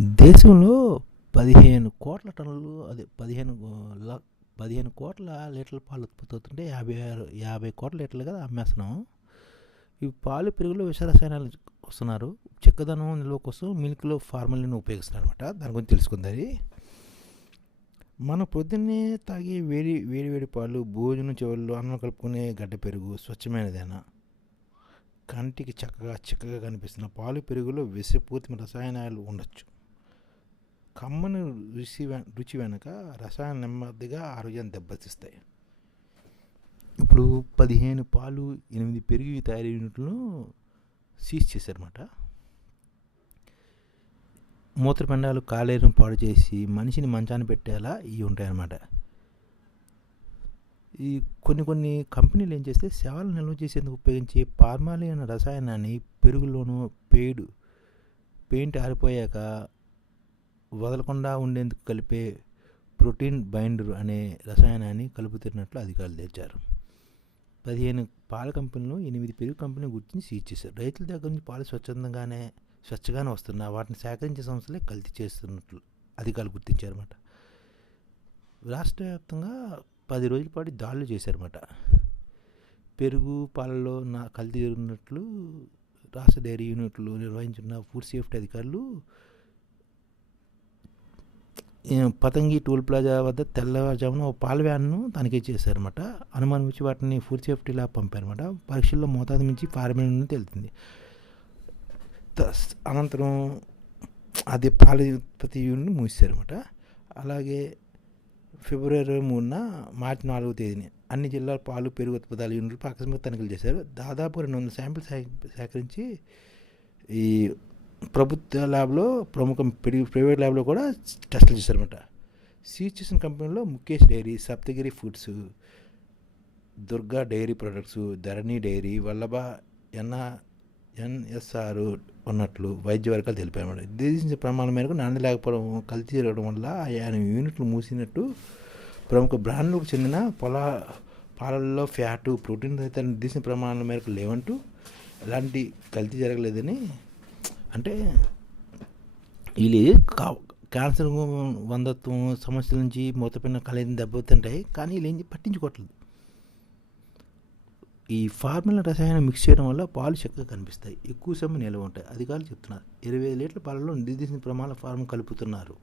దేశంలో పదిహేను కోట్ల టన్నులు అదే పదిహేను పదిహేను కోట్ల లీటర్ల పాలు ఉత్పత్తి అవుతుంటే యాభై ఆరు యాభై కోట్ల లీటర్లు కదా అమ్మేస్తున్నాం. ఈ పాలు పెరుగులో విష రసాయనాలు వస్తున్నారు. చిక్కదనం నిల్వ కోసం మిల్క్లో ఫార్మలిన్ ఉపయోగిస్తున్నారు అనమాట దాని గురించి తెలుసుకుంది. మన పొద్దున్నే తాగే వేడి వేడి వేడి పాలు భోజనం చివరిలో అన్నం కలుపుకునే గడ్డ పెరుగు స్వచ్ఛమైనదేనా? కంటికి చక్కగా చిక్కగా కనిపిస్తున్న పాలు పెరుగులో విషపూర్తి రసాయనాలు ఉండొచ్చు. కమ్మని రుచి రుచి వెనుక రసాయన నెమ్మదిగా ఆరోగ్యాన్ని దెబ్బతీస్తాయి. ఇప్పుడు పదిహేను పాలు ఎనిమిది పెరుగు తయారీ యూనిట్లను సీజ్ చేశారన్నమాట. మూత్రపిండాలు కాలేరును పాడు చేసి మనిషిని మంచాన్ని పెట్టేలా ఇవి ఉంటాయన్నమాట. ఈ కొన్ని కొన్ని కంపెనీలు ఏం చేస్తే సేవలు నిల్వ చేసేందుకు ఉపయోగించే పార్మాలి అనే రసాయనాన్ని పెరుగులోనూ పేడు పెయింట్ ఆరిపోయాక వదలకుండా ఉండేందుకు కలిపే ప్రోటీన్ బైండర్ అనే రసాయనాన్ని కలుపుతున్నట్లు అధికారులు తెచ్చారు పదిహేను పాల కంపెనీలు ఎనిమిది పెరుగు కంపెనీలు గుర్తించి సీజ్ చేశారు. రైతుల దగ్గర నుంచి పాలు స్వచ్ఛందంగానే స్వచ్ఛగానే వస్తున్నా వాటిని సేకరించే సంస్థలే కల్తీ చేస్తున్నట్లు అధికారులు గుర్తించారన్నమాట. రాష్ట్ర వ్యాప్తంగా పది రోజుల పాటు దాడులు చేశారన్నమాట. పెరుగు పాలలో నా కల్తీ జరుగుతున్నట్లు రాష్ట్ర డైరీ యూనిట్లు నిర్వహించిన ఫుడ్ సేఫ్టీ అధికారులు పతంగి టూల్ ప్లాజా వద్ద తెల్లవారుజామున ఓ పాల వ్యాన్ను తనిఖీ చేశారన్నమాట. అనుమానం నుంచి వాటిని ఫుడ్ సేఫ్టీలా పంపారన్నమాట. పరీక్షల్లో మోతాదు మించి పారబడిన నుండి తస్- అనంతరం అది పాల ఉత్పత్తి యూనిట్ని మూసారన్నమాట అలాగే ఫిబ్రవరి మూడున మార్చి నాలుగో తేదీని అన్ని జిల్లాల పాలు పెరుగు ఉత్పత్తుల యూనిట్లు ఆకస్మిక తనిఖీలు చేశారు. దాదాపు రెండు వందల శాంపిల్ సే- సేకరించి ఈ ప్రభుత్వ ల్యాబ్లో ప్రముఖ ప్రైవేట్ ల్యాబ్లో కూడా టెస్టులు చేశారన్నమాట. సీజ్ చేసిన కంపెనీలో Mukesh dairy Saptagiri foods Durga dairy products Dharani dairy Vallabha ఎన్న ఎన్ఎస్ఆర్ ఉన్నట్లు వైద్య వర్గాలు తెలిపారన్నమాట నిర్దేశించిన ప్రమాణం మేరకు నాణ్యత లేకపోవడం కల్తీ జరగడం వల్ల ఆయన యూనిట్లు మూసినట్టు ప్రముఖ బ్రాండ్లకు చెందిన పొల పాలల్లో ఫ్యాటు ప్రోటీన్ తదితర నిర్దేశించిన ప్రమాణాల మేరకు లేవంటూ ఎలాంటి కల్తీ జరగలేదని అంటే వీళ్ళు కా క్యాన్సర్ వందత్వం సమస్యల నుంచి మూతపిన్న కళని దెబ్బతింటాయి కానీ వీళ్ళు ఏం పట్టించుకోవట్లేదు. ఈ ఫార్ములా రసాయనం మిక్స్ చేయడం వల్ల పాలు చక్కగా కనిపిస్తాయి ఎక్కువ సమయం నిల్వ ఉంటాయి. అధికారులు చెప్తున్నారు ఇరవై ఐదు లీటర్ల పాలలో నిర్దేశించిన ప్రమాణ ఫార్మ్ కలుపుతున్నారు.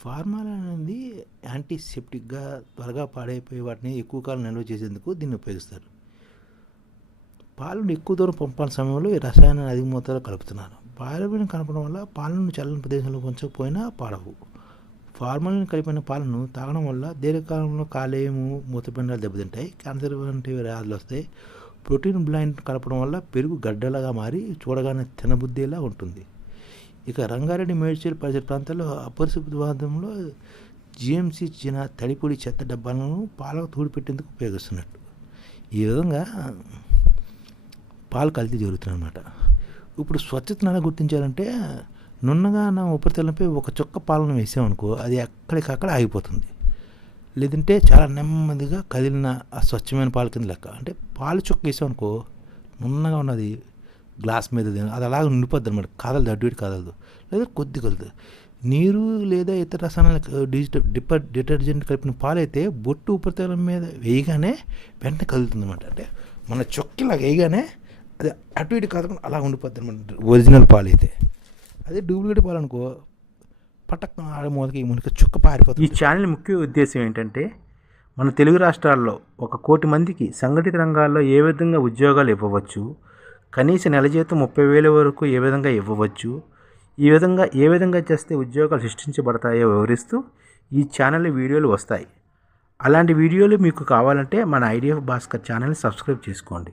ఫార్మాల్ అనేది యాంటీసెప్టిక్గా త్వరగా పాడైపోయే వాటిని ఎక్కువ కాలం నిల్వ చేసేందుకు దీన్ని ఉపయోగిస్తారు. పాలను ఎక్కువ దూరం పంపాల్సిన సమయంలో ఈ రసాయనాన్ని అధిక మోతాదులో కలుపుతున్నారు. పాలబడిన కలపడం వల్ల పాలను చల్లని ప్రదేశంలో ఉంచకపోయినా పాడవు. ఫార్మలిన్ కలిపిన పాలను తాగడం వల్ల దీర్ఘకాలంలో కాలేయము మూతపిండాలు దెబ్బతింటాయి. క్యాన్సర్ వంటి వ్యాధులు వస్తాయి ప్రోటీన్ బ్లైండ్ కలపడం వల్ల పెరుగు గడ్డలాగా మారి చూడగానే తినబుద్ధిలా ఉంటుంది. ఇక రంగారెడ్డి మేడ్చల్ పరిసర ప్రాంతాల్లో అపరిశుభ్రవాదంలో జిఎంసీ ఇచ్చిన తడిపొడి చెత్త డబ్బాలను పాలకు తోడు పెట్టేందుకు ఉపయోగిస్తున్నట్టు. ఈ విధంగా పాలు కల్తీ జరుగుతుందన్నమాట. ఇప్పుడు స్వచ్ఛతను ఎలా గుర్తించాలంటే నున్నగా నా ఉపరితలంపై ఒక చుక్క పాలను వేసామనుకో అది ఎక్కడికక్కడ ఆగిపోతుంది. లేదంటే చాలా నెమ్మదిగా కదిలిన ఆ స్వచ్ఛమైన పాలు కింద లెక్క. అంటే పాలు చుక్క వేసామనుకో నున్నగా ఉన్నది గ్లాస్ మీద అది అలాగ నిండిపోద్ది అనమాట కదలదు అటు కదలదు. లేదా కొద్ది కలదు నీరు లేదా ఇతర రసాయనాలు డిజిటల్ డిపర్ డిటర్జెంట్ కలిపిన పాలైతే బొట్టు ఉపరితలం మీద వేయగానే వెంటనే కదులుతుంది అనమాట అంటే మన చొక్కిలా వేయగానే అది అటు ఇటు కదలకుండా అలా ఉండిపోద్ది అనమాట ఒరిజినల్ పాలు అయితే. అదే డూప్లికేట్ పాలు అనుకో పటక్ ఆడ మూలకి ఈ చుక్క పారిపోతుంది. ఈ ఛానల్ ముఖ్య ఉద్దేశం ఏంటంటే మన తెలుగు రాష్ట్రాల్లో ఒక కోటి మందికి సంఘటిత రంగాల్లో ఏ విధంగా ఉద్యోగాలు ఇవ్వవచ్చు కనీస నెల జీతం ముప్పై వేల వరకు ఏ విధంగా ఇవ్వవచ్చు ఈ విధంగా ఏ విధంగా చేస్తే ఉద్యోగాలు సృష్టించబడతాయో వివరిస్తూ ఈ ఛానల్ వీడియోలు వస్తాయి. అలాంటి వీడియోలు మీకు కావాలంటే మన ఐడిఎఫ్ భాస్కర్ ఛానల్ని సబ్స్క్రైబ్ చేసుకోండి.